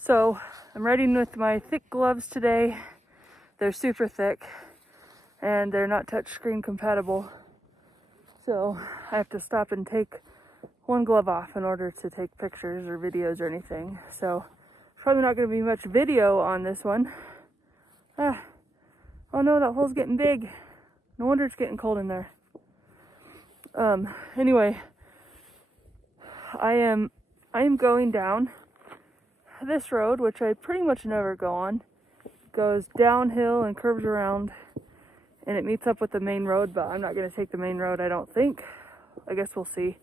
So I'm riding with my thick gloves today. They're super thick and they're not touchscreen compatible. So I have to stop and take one glove off in order to take pictures or videos or anything. So probably not going to be much video on this one. Oh no, that hole's getting big. No wonder it's getting cold in there. Anyway, I am going down this road, which I pretty much never go on. It goes downhill and curves around, and it meets up with the main road, but I'm not going to take the main road, I don't think. I guess we'll see.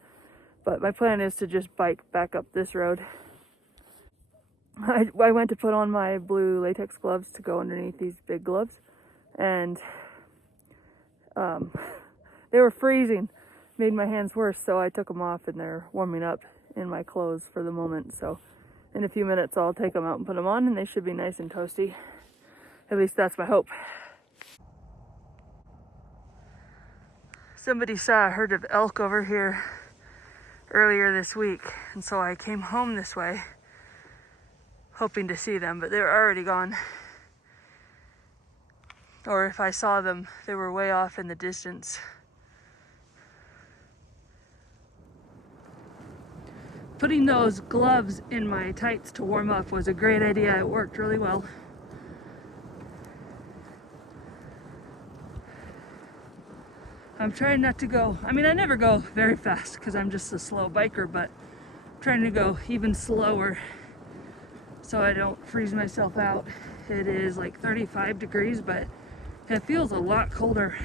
But my plan is to just bike back up this road. I went to put on my blue latex gloves to go underneath these big gloves, and they were freezing. Made my hands worse, so I took them off, and they're warming up in my clothes for the moment. So in a few minutes I'll take them out and put them on, and they should be nice and toasty. At least that's my hope. Somebody saw a herd of elk over here earlier this week, and so I came home this way hoping to see them, but they were already gone. Or if I saw them, they were way off in the distance. Putting those gloves in my tights to warm up was a great idea. It worked really well. I'm trying not to go, I never go very fast because I'm just a slow biker, but I'm trying to go even slower so I don't freeze myself out. It is like 35 degrees, but it feels a lot colder.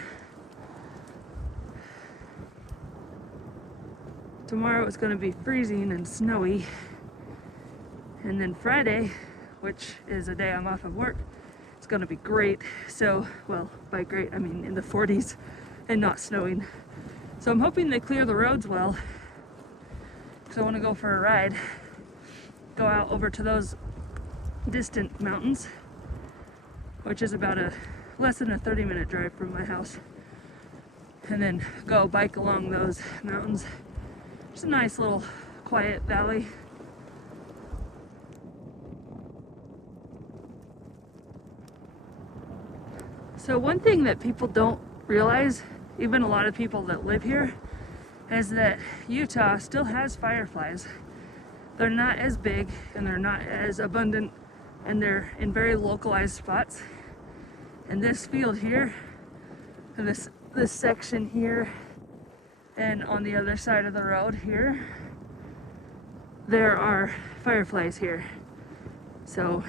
Tomorrow it's going to be freezing and snowy, and then Friday, which is a day I'm off of work, it's going to be great. So, well, by great I mean in the 40s and not snowing. So I'm hoping they clear the roads well, because I want to go for a ride, go out over to those distant mountains, which is about less than a 30-minute drive from my house, and then go bike along those mountains. It's a nice little quiet valley. So one thing that people don't realize, even a lot of people that live here, is that Utah still has fireflies. They're not as big and they're not as abundant, and they're in very localized spots. And this field here, and this section here, and on the other side of the road here, there are fireflies here. So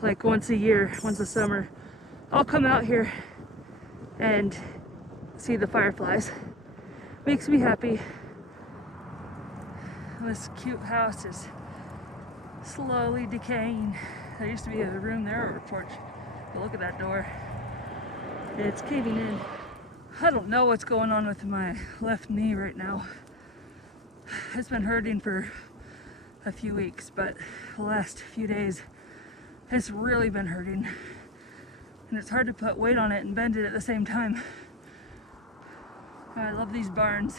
like once a year, once a summer, I'll come out here and see the fireflies. Makes me happy. This cute house is slowly decaying. There used to be a room there or a porch, but look at that door. It's caving in. I don't know what's going on with my left knee right now. It's been hurting for a few weeks, but the last few days it's really been hurting. And it's hard to put weight on it and bend it at the same time. I love these barns.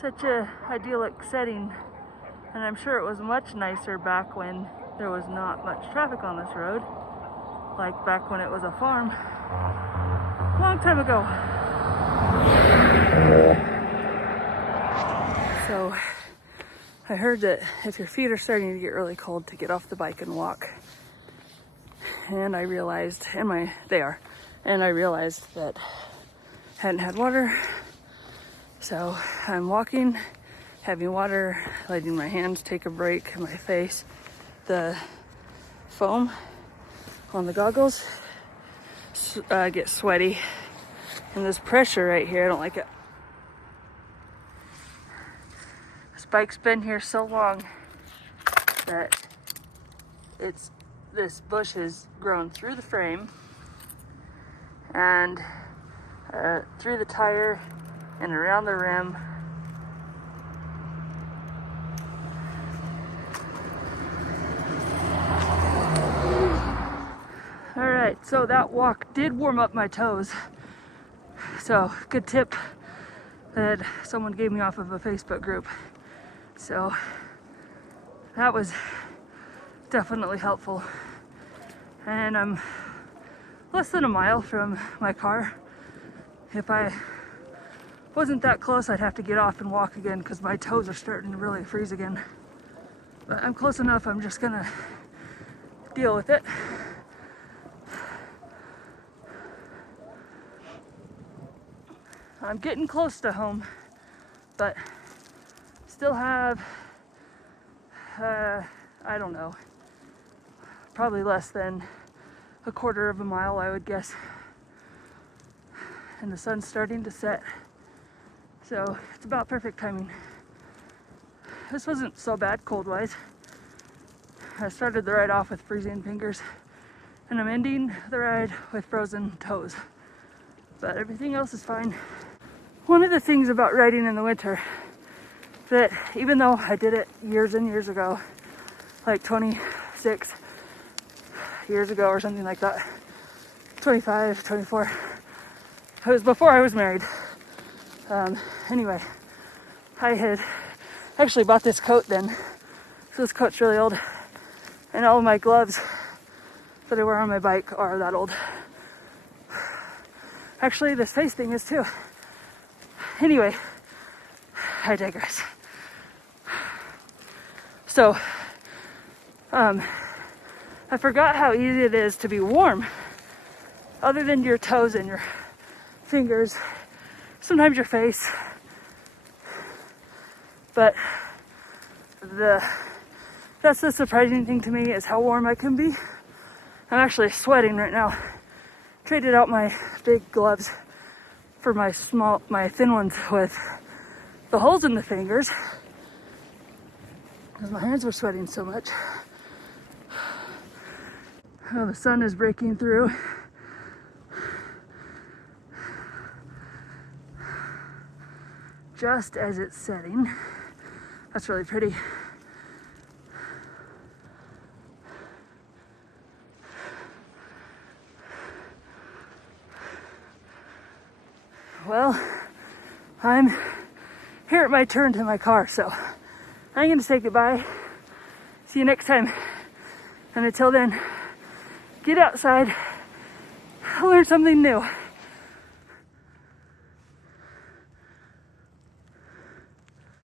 Such a idyllic setting, and I'm sure it was much nicer back when there was not much traffic on this road, like back when it was a farm, a long time ago. So I heard that if your feet are starting to get really cold, to get off the bike and walk. And I realized, and I realized that I hadn't had water. So I'm walking, having water, letting my hands take a break, my face, the foam on the goggles get sweaty, and this pressure right here, I don't like it. This bike's been here so long that this bush has grown through the frame and through the tire and around the rim. All right, so that walk did warm up my toes. So good tip that someone gave me off of a Facebook group. So that was definitely helpful. And I'm less than a mile from my car. If I wasn't that close, I'd have to get off and walk again because my toes are starting to really freeze again. But I'm close enough, I'm just gonna deal with it. I'm getting close to home, but still have, I don't know, probably less than a quarter of a mile, I would guess. And the sun's starting to set, so it's about perfect timing. This wasn't so bad cold-wise. I started the ride off with freezing fingers, and I'm ending the ride with frozen toes. But everything else is fine. One of the things about riding in the winter, that even though I did it years and years ago, like 26 years ago or something like that, 25, 24, it was before I was married. Anyway, I had actually bought this coat then, so this coat's really old, and all of my gloves that I wear on my bike are that old. Actually, this face thing is too. Anyway, I digress. So, I forgot how easy it is to be warm, other than your toes and your fingers, sometimes your face. But that's the surprising thing to me, is how warm I can be. I'm actually sweating right now. Traded out my big gloves for my thin ones with the holes in the fingers, because my hands were sweating so much. Oh, the sun is breaking through. Just as it's setting. That's really pretty. Well, I'm here at my turn to my car, so I'm going to say goodbye. See you next time. And until then, get outside, learn something new.